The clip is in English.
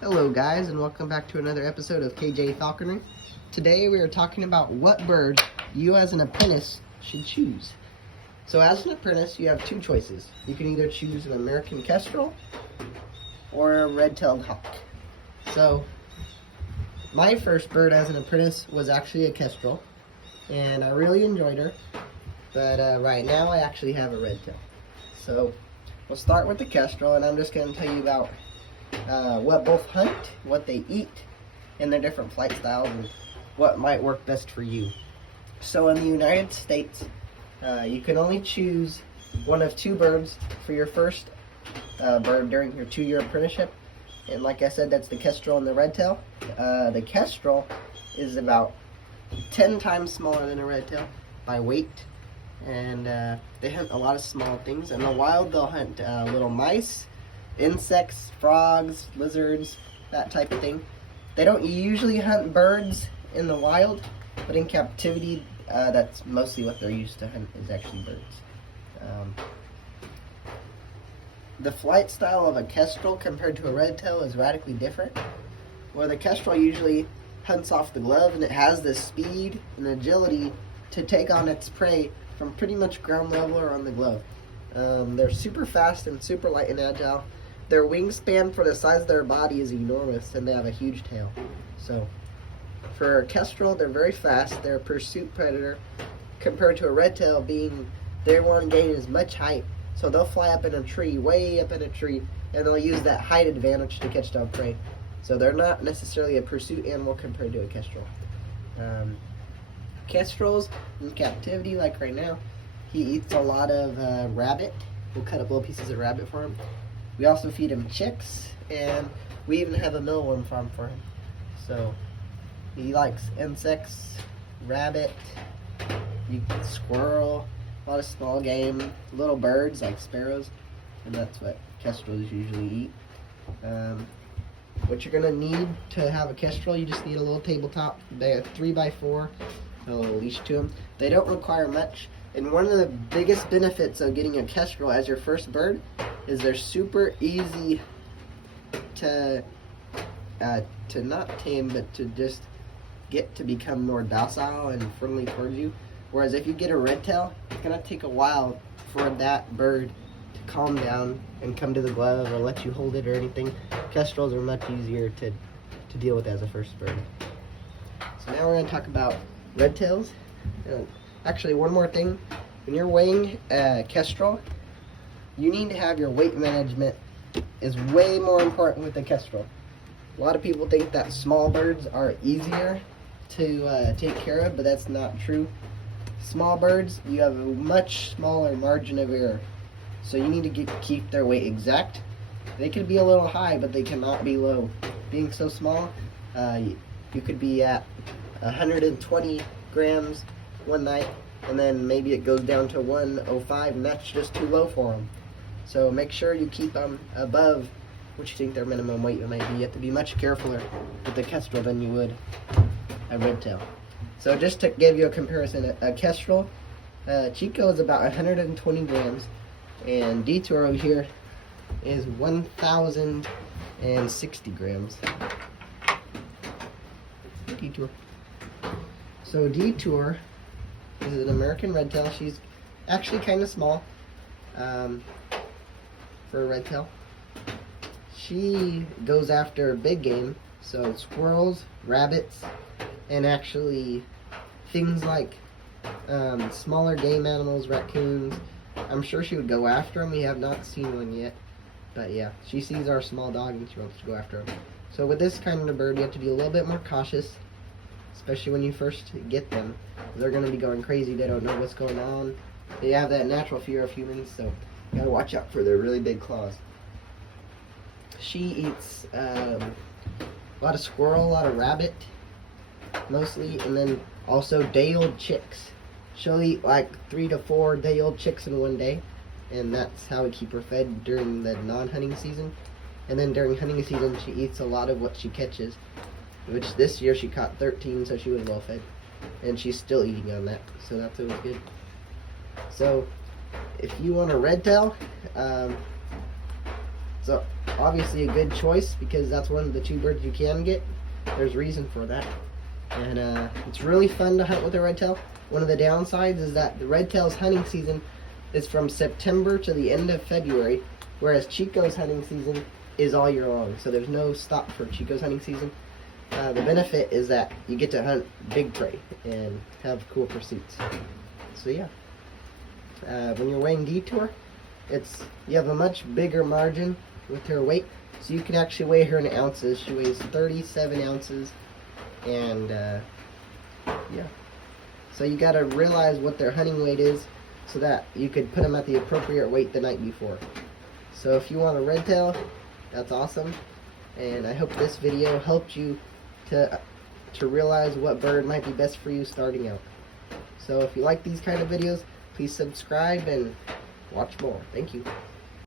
Hello guys, and welcome back to another episode of KJ Falconry. Today we are talking about what bird you as an apprentice should choose. So as an apprentice you have two choices. You can either choose an American kestrel or a red-tailed hawk. So my first bird as an apprentice was actually a kestrel, and I really enjoyed her, but right now I actually have a red-tail. So we'll start with the kestrel, and I'm just going to tell you about what both hunt, what they eat, and their different flight styles, and what might work best for you. So in the United States, you can only choose one of two birds for your first bird during your 2-year apprenticeship. And like I said, that's the kestrel and the redtail. The kestrel is about 10 times smaller than a redtail by weight, and they hunt a lot of small things. In the wild, they'll hunt little mice, insects, frogs, lizards, that type of thing. They don't usually hunt birds in the wild, but in captivity, that's mostly what they're used to hunt, is actually birds. The flight style of a kestrel compared to a redtail is radically different, where the kestrel usually hunts off the glove, and it has the speed and agility to take on its prey from pretty much ground level or on the glove. They're super fast and super light and agile. Their wingspan for the size of their body is enormous, and they have a huge tail. So for a kestrel, they're very fast. They're a pursuit predator compared to a redtail, being they want to gain as much height. So they'll fly up in a tree, way up in a tree, and they'll use that height advantage to catch down prey. So they're not necessarily a pursuit animal compared to a kestrel. Kestrels in captivity, like right now, he eats a lot of rabbit. We'll cut up little pieces of rabbit for him. We also feed him chicks, and we even have a mealworm farm for him. So he likes insects, rabbit, squirrel, a lot of small game, little birds like sparrows, and that's what kestrels usually eat. What you're going to need to have a kestrel, you just need a little tabletop, 3x4, a little leash to them. They don't require much, and one of the biggest benefits of getting a kestrel as your first bird is they're super easy to not tame, but to just get to become more docile and friendly towards you. Whereas if you get a redtail, it's going to take a while for that bird to calm down and come to the glove or let you hold it or anything. Kestrels are much easier to deal with as a first bird. So now we're going to talk about redtails. Actually, one more thing. When you're weighing a kestrel, you need to have your weight management is way more important with the kestrel. A lot of people think that small birds are easier to take care of, but that's not true. Small birds, you have a much smaller margin of error, so you need to keep their weight exact. They could be a little high, but they cannot be low. Being so small, you could be at 120 grams one night, and then maybe it goes down to 105, and that's just too low for them. So make sure you keep them above what you think their minimum weight might be. You have to be much carefuler with the kestrel than you would a redtail. So just to give you a comparison, a kestrel, Chico is about 120 grams, and Detour over here is 1,060 grams. Detour. So Detour is an American redtail. She's actually kind of small for a redtail. She goes after big game, so squirrels, rabbits, and actually things like smaller game animals, raccoons. I'm sure she would go after them. We have not seen one yet, but yeah, she sees our small dog and she wants to go after him. So with this kind of bird, you have to be a little bit more cautious, especially when you first get them. They're going to be going crazy. They don't know what's going on. They have that natural fear of humans, so you got to watch out for their really big claws. She eats a lot of squirrel, a lot of rabbit, mostly, and then also day-old chicks. She'll eat like 3 to 4 day-old chicks in one day, and that's how we keep her fed during the non-hunting season. And then during hunting season, she eats a lot of what she catches, which this year she caught 13, so she was well fed, and she's still eating on that, so that's always good. So if you want a redtail, it's So obviously a good choice because that's one of the 2 birds you can get. There's reason for that. And it's really fun to hunt with a red tail. One of the downsides is that the red tail's hunting season is from September to the end of February, whereas Chico's hunting season is all year long. So there's no stop for Chico's hunting season. The benefit is that you get to hunt big prey and have cool pursuits. So yeah, when you're weighing Detour, you have a much bigger margin with her weight, so you can actually weigh her in ounces. She weighs 37 ounces, and yeah. So you got to realize what their hunting weight is, so that you could put them at the appropriate weight the night before. So if you want a red tail, that's awesome, and I hope this video helped you to realize what bird might be best for you starting out. So if you like these kind of videos, please subscribe and watch more. Thank you.